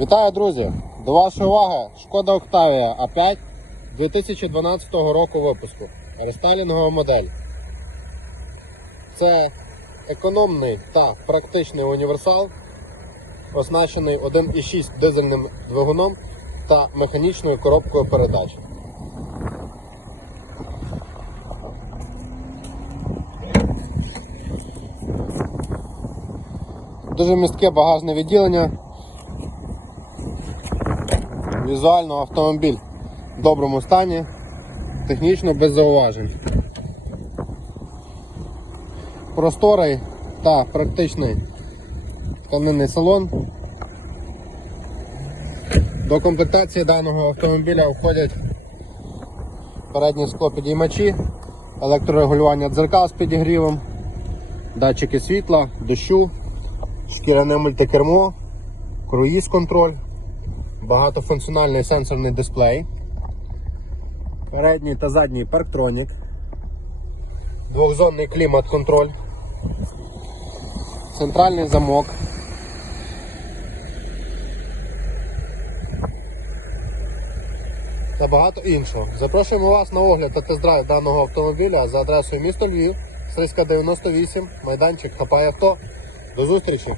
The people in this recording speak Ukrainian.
Вітаю, друзі! До вашої уваги Шкода Octavia A5 2012 року випуску. Рестайлінгова модель. Це економний та практичний універсал, оснащений 1,6 дизельним двигуном та механічною коробкою передач. Дуже містке багажне відділення. Візуально автомобіль в доброму стані, технічно без зауважень. Просторий та практичний тканинний салон. До комплектації даного автомобіля входять передні склопідіймачі, електрорегулювання дзеркал з підігрівом, датчики світла, дощу, шкіряне мультикермо, круїз контроль багатофункціональний сенсорний дисплей, передній та задній парктронік, двохзонний клімат-контроль, центральний замок. Та багато іншого. Запрошуємо вас на огляд та тест-драйв даного автомобіля за адресою місто Львів, Стрийська 98, майданчик Хапай авто. До зустрічі!